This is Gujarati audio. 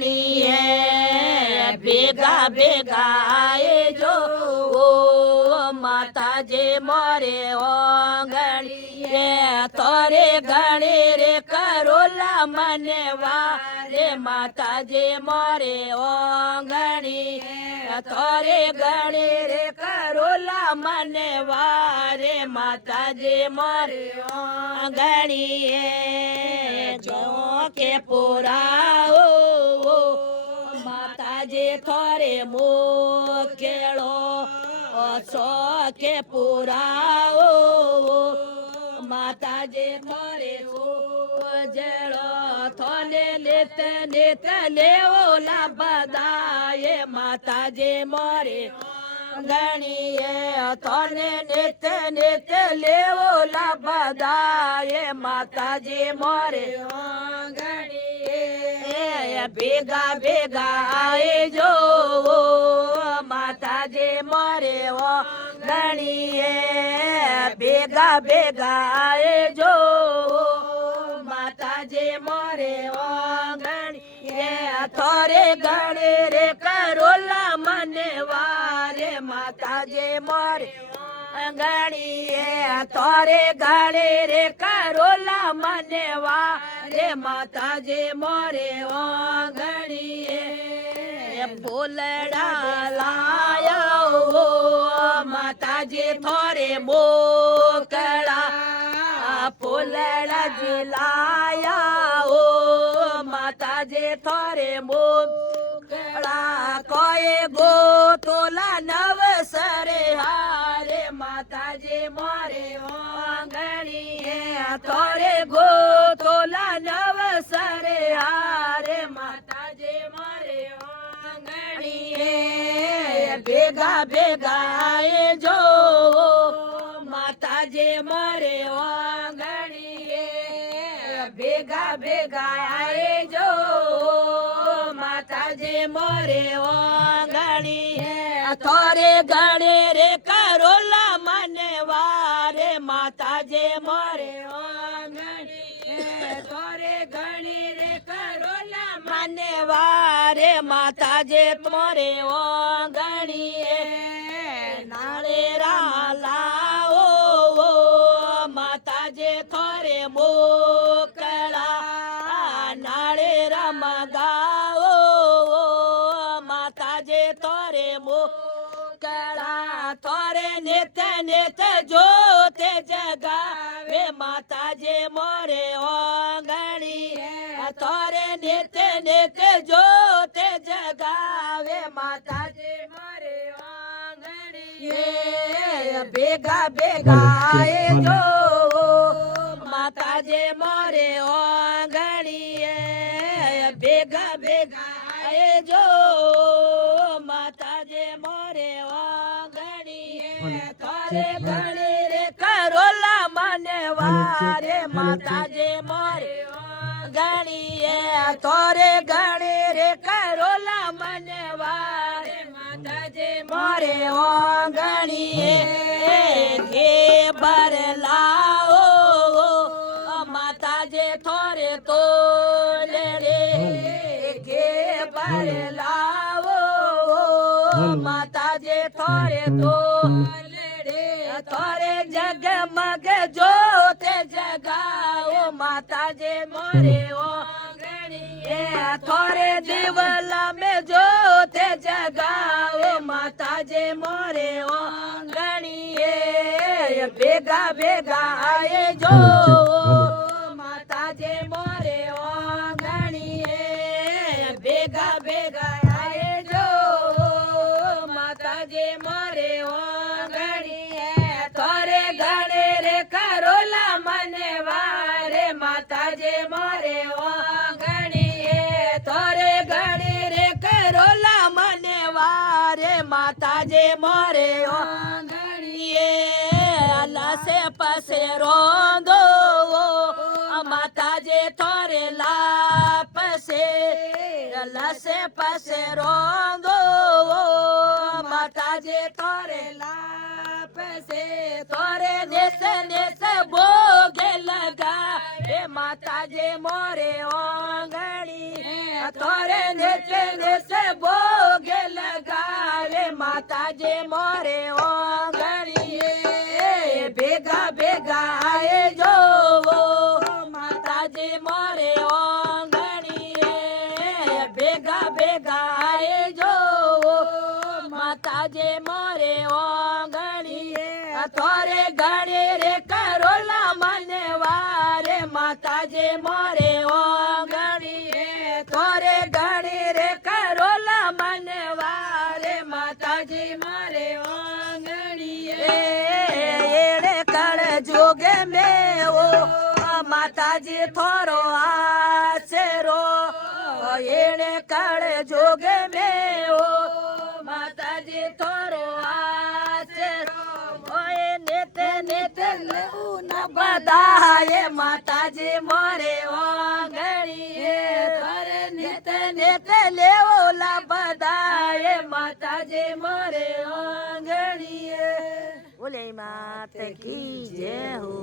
ગણીએ ભેગા ભેગા જો માતાજી મોરે ઓગણીએ તોરે ગણી રે કરોલા મને વારે માતાજી મોરે ઓગણી તોરે ગણી રે કરોલા મને વારે માતાજી મોરે ઓગણીએ જો કે પુરાવો માતાજી થોરે મોકેળો છો કે પુરાવો માતાજી થોરે જેળો થોને નિત નિત લેવો લાભદાયે માતાજી મોરે ગણીએ થોને નિત નિત લેવો લાભદાયે માતાજી મોરે ગણીએ ભેગા ભેગા જો માતાજી મોરે ગણીએ ભેગા ભેગા જો માતાજી મોરે ગણીએ થોરે ગણે રે કરોલા મને વારે માતાજી મોરે ગણીએ થોરે ગણે રે કરોલા મને વારે માતાજી મોરે ગણીએ ફૂલડા લાયો માતાજી થોરે મોકળા ફૂલડા જીલાયા માતાજી થોરે મોકળા કોઈ ગોતોલા નવસરે હારે માતાજી મોરે ગણીએ થોરે ગોતોલા નવસરે હારે માતાજી મોરે ભેગા ભેગા જો માતાજી મોરે ગણીએ ભેગા ભેગા જો માતાજી મોરે ગણીએ થોરે ગણે રે કરોલા મને વારે માતાજી મોરે ગણીએ થોરે ગણી રે કરોલા મને વારે માતાજી મોરે ગણીએ નાળે લાવો માતાજી થોરે મોકળા નાળે રમગાવો માતાજી થોરે મોકળા થોરે નિત નિત જોતે જગાવે માતાજી મોરે ગણીએ થોરે નિત નિત જોતે જગાવે માતાજી મોરે ગણીએ ભેગા ભેગા જો માતાજી મોરે ગણીએ ભેગા ભેગા જો માતાજી મોરે ગણીએ થોરે ગણી રે કરોલા મને વારે માતાજી મોરે ગણીએ થોરે ગણી રે કરોલા મને વારે માતાજી મોરે ગણીએ ઘે બર લાવો માતાજી થોરે તો રે ઘે બર લાવો માતાજી થોરે તો થોરે જગમગ જોતે જગાઓ માતાજી મોરે ગણીએ થોરે દિવલા में જોતે જગાઓ માતાજી મોરે ગણીએ ભેગા ભેગા જો માતાજી મોરે ગણીએ ભેગા ભેગા જો માતાજી મોરે ગણીએ થોરે ગણે રે કરોલા મને વારે માતાજી મોરે ગણીએ થોરે ગણે રે કરોલા મને વારે માતાજી મોરે ગણીએ લસે પસે રોંદો માતાજી થોરે લાપસે લસે પસે રોંદો માતાજી થોરે લાપસે થોરે દેશ દેશ ભોગે લગા રે માતાજી મોરે ઓંગણી થોરે નેચે નેચે ભોગે લગાવે માતાજી મોરે ઓગણીએ ભેગા ભેગા આયે જોવો માતાજી મોરે ઓગણીએ ભેગા ભેગા આયે જોવો માતાજી મોરે ઓગણીએ થોરે ગણી રે કરોલા મને વારે માતાજી મોરે ઓગણીએ થોરે ગણી રે કરોલા મને વારે માતાજી મારે ઓગણીએ એડે કળ જોગે મેવો માતાજી થોરો આશરો એડે કળ જોગે મેવો માતાજી થોરો આશરો ઓય નેતે નેતે લેવું ન બધાએ માતાજી મોરે ઓગણીએ થોરે નેતે નેતે લેવો લા બધાએ માતાજી મોરે ઓગણીએ બોલે માત કી જય હો.